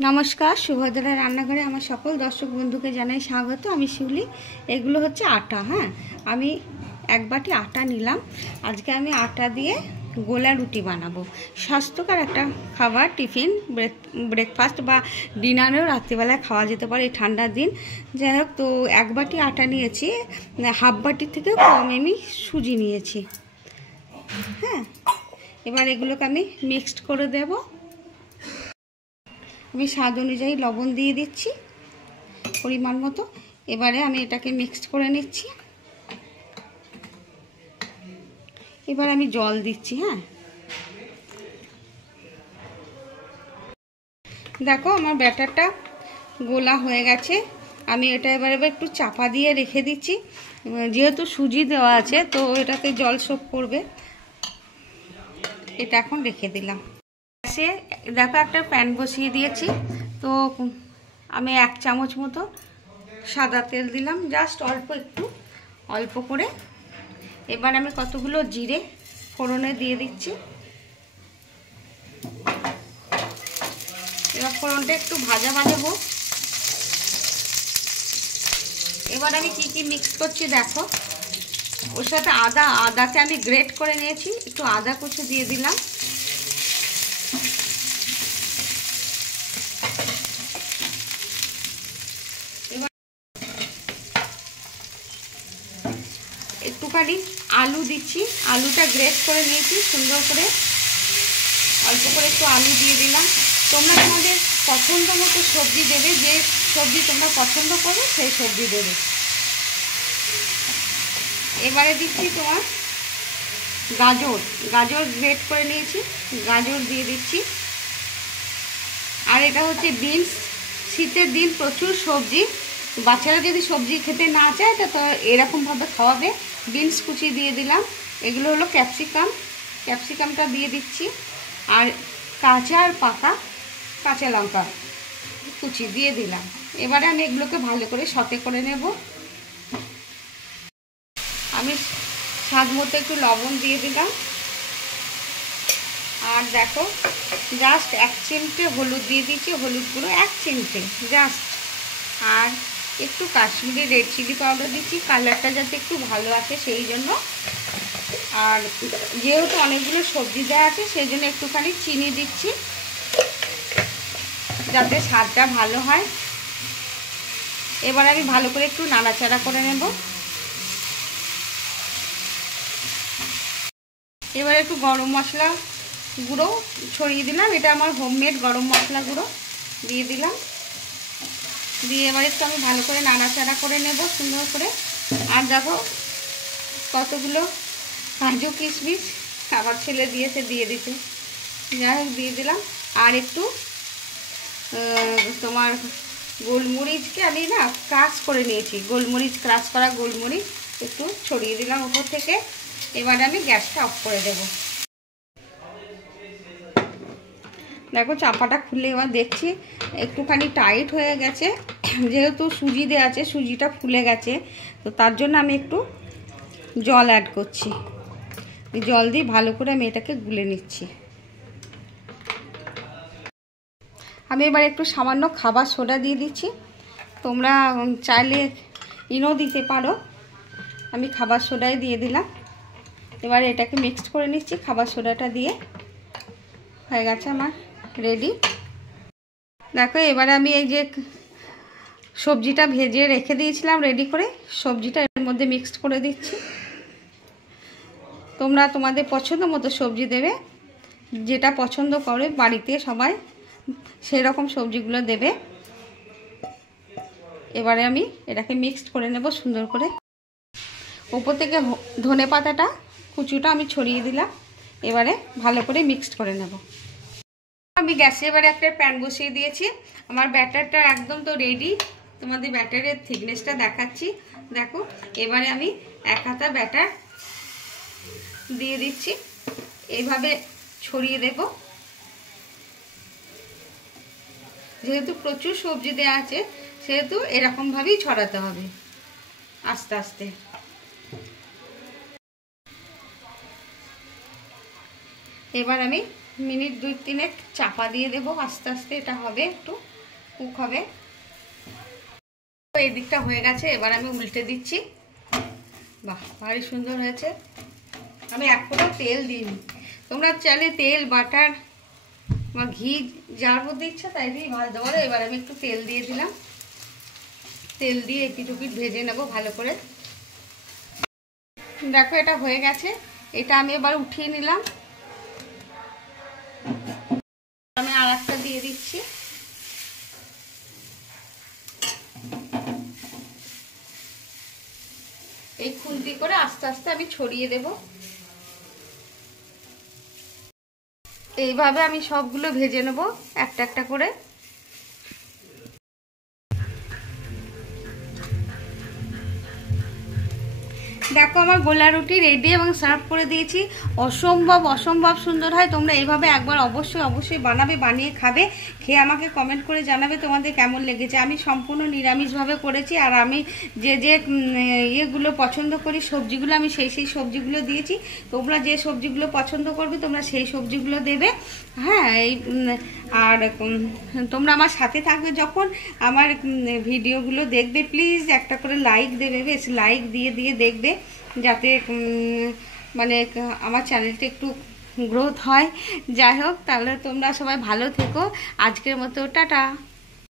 नमस्कार शुभद्रा रान्नाघरे आमार सकल दर्शक बंधुके जानाई स्वागत। आमी शिउली। एगुलो होच्छे आटा। हाँ, आमी एक बाटी आटा निलाम। आज के आमी आटा दिए गोला रुटी बानाबो। स्वास्थ्यकर एकटा खाबार, टिफिन ब्रेकफास्ट बा डिनारेও रात्रिबेलाय खाওয়া যেতে পারে এই ঠান্ডার দিন। যাই হোক, তো এক বাটি আটা নিয়েছি, হাফ বাটি থেকে কম আমি সুজি নিয়েছি। হ্যাঁ, এবার এগুলোকে আমি মিক্সড করে দেব। আমি স্বাদ অনুযায়ী লবণ দিয়ে দিচ্ছি পরিমাণ মতো। এবারে আমি এটাকে মিক্সড করে নিচ্ছি। এবার আমি জল দিচ্ছি। হ্যাঁ, দেখো আমার ব্যাটারটা গোলা হয়ে গেছে। আমি এটা এবারে একটু চাপা দিয়ে রেখে দিচ্ছি, যেহেতু সুজি দেওয়া আছে তো এটাতে জল সোক করবে। এটা এখন রেখে দিলাম। গ্যাসে দেখো একটা প্যান বসিয়ে দিয়েছি। তো আমি 1 চামচ মতো সাদা তেল দিলাম, জাস্ট অল্প করে। এবার আমি কতগুলো জিরে ফোড়নে দিয়ে দিচ্ছি। এবার ফোড়নটা একটু ভাজা হোক। এবার আমি কি মিক্স করছি দেখো। ওর সাথে আদাকে আমি গ্রেট করে নিয়েছি, একটু আদা কুচি দিয়ে দিলাম। একটুখানি আলু দিচ্ছি, আলুটা গ্রেট করে নিয়েছি সুন্দর করে। অল্প করে একটু আলু দিয়ে দিলাম। তোমরা তোমাদের পছন্দ মতো সবজি দেবে, যে সবজি তোমরা পছন্দ করো সেই সবজি দেবে। এবারে দিচ্ছি তোমার গাজর গ্রেট করে নিয়েছি, গাজর দিয়ে দিচ্ছি। আর এটা হচ্ছে বিনস। শীতের দিন প্রচুর সবজি, বাচ্চারা যদি সবজি খেতে না চায় তো এরকমভাবে খাওয়াবে। বিনস কুচি দিয়ে দিলাম। এগুলো হলো ক্যাপসিকামটা দিয়ে দিচ্ছি। আর কাঁচা আর পাকা কাঁচা লঙ্কা কুচি দিয়ে দিলাম। এবারে আমি এগুলোকে ভালো করে সতে করে নেব। আমি স্বাদ মতো একটু লবণ দিয়ে দিলাম। আর দেখো জাস্ট 1 চিমটে হলুদ দিয়ে দিচ্ছি, হলুদ গুঁড়ো 1 চিমটে জাস্ট। আর একটু কাশ্মীরি রেড চিলি পাউডার দিচ্ছি, কালারটা যাতে একটু ভালো আসে সেই জন্য। আর যেহেতু অনেকগুলো সবজি দেওয়া আছে সেই জন্য একটুখানি চিনি দিচ্ছি, যাতে স্বাদটা ভালো হয়। এবার আমি ভালো করে একটু নাড়াচাড়া করে নেব। এবার একটু গরম মশলা গুঁড়ো ছড়িয়ে দিলাম। এটা আমার হোমমেড গরম মশলা গুঁড়ো দিয়ে দিলাম। দিয়ে এবার একটু আমি ভালো করে নাড়াচাড়া করে নেব সুন্দর করে। আর দেখো কতগুলো কাজু কিশমিশ আবার ছেলে দিয়ে দিতে, যাই হোক দিয়ে দিলাম। আর একটু তোমার গোলমরিচকে আমি না ক্রাশ করে নিয়েছি, ক্রাশ করা গোলমরিচ একটু ছড়িয়ে দিলাম উপর থেকে। এবার আমি গ্যাসটা অফ করে দেব। দেখো চাপাটা খুলে এবার দেখছি একটুখানি টাইট হয়ে গেছে, যেহেতু সুজি দেওয়া আছে সুজিটা ফুলে গেছে। তো তার জন্য আমি একটু জল অ্যাড করছি। জল দিয়ে ভালো করে আমি এটাকে গুলে নিচ্ছি। আমি এবার একটু সামান্য খাবার সোডা দিয়ে দিচ্ছি। তোমরা চাইলে ইনো দিতে পারো, আমি খাবার সোডাই দিয়ে দিলাম। এবার এটাকে মিক্সড করে নিচ্ছি খাবার সোডাটা দিয়ে। হয়ে গেছে আমার রেডি। দেখো এবারে আমি এই যে সবজিটা ভেজে রেখে দিয়েছিলাম রেডি করে, সবজিটা এর মধ্যে মিক্সড করে দিচ্ছি। তোমরা তোমাদের পছন্দ মতো সবজি দেবে, যেটা পছন্দ করে বাড়িতে সবাই সেই রকম সবজিগুলো দেবে। এবারে আমি এটাকে মিক্সড করে নেব সুন্দর করে। উপর থেকে ধনে পাতাটা কুচুটা আমি ছড়িয়ে দিলাম। এবারে ভালো করে মিক্সড করে নেব। আমি গ্যাসে এবারে একটা প্যান বসিয়ে দিয়েছি। আমার ব্যাটারটা একদম তো রেডি। তোমাদের ব্যাটারের থিকনেসটা দেখাচ্ছি দেখো। এবারে আমি 1 হাতা ব্যাটার দিয়ে দিচ্ছি, এইভাবে ছড়িয়ে দেব। যেহেতু প্রচুর সবজি দেওয়া আছে সেহেতু এরকমভাবেই ছড়াতে হবে আস্তে আস্তে। এবার আমি মিনিট 2-3 চাপা দিয়ে দেব, আস্তে আস্তে এটা হবে একটু। কুক হবে। এই দিকটা হয়ে গেছে, এবার আমি উল্টে দিচ্ছি। বাহ, ভারী সুন্দর হয়েছে। আমি এক ফোঁটা তেল দিইনি, তোমরা চাইলে তেল, বাটার বা ঘি যার মধ্যে ইচ্ছা তাই দিয়ে ভাজতে পারো। এবার আমি একটু তেল দিয়ে দিলাম, তেল দিয়ে এপিট ওপিট ভেজে নেবো ভালো করে। দেখো এটা হয়ে গেছে, এটা আমি এবার উঠিয়ে নিলাম। আমি আর একটা দিয়ে দিচ্ছি। এই খুন্তি করে আস্তে আস্তে আমি ছড়িয়ে দেব। এইভাবে আমি সবগুলো ভেজে নেব একটা একটা করে। দেখো আমার গোলা রুটি রেডি এবং সার্ভ করে দিয়েছি। অসম্ভব সুন্দর হয়। তোমরা এইভাবে একবার অবশ্যই বানাবে, বানিয়ে খাবে, খেয়ে আমাকে কমেন্ট করে জানাবে তোমাদের কেমন লেগেছে। আমি সম্পূর্ণ নিরামিষভাবে করেছি, আর আমি যে ইয়েগুলো পছন্দ করি সবজিগুলো, আমি সেই সবজিগুলো দিয়েছি। তোমরা যে সবজিগুলো পছন্দ করবে তোমরা সেই সবজিগুলো দেবে। হ্যাঁ, আর তোমরা আমার সাথে থাকবে যখন আমার ভিডিওগুলো দেখবে, প্লিজ একটা করে লাইক দেবে, বেশ লাইক দিয়ে দেখবে, যাতে মানে আমার চ্যানেলটা একটু গ্রোথ হয়। যাই হোক, তাহলে তোমরা সবাই ভালো থেকো। আজকের মতো টাটা।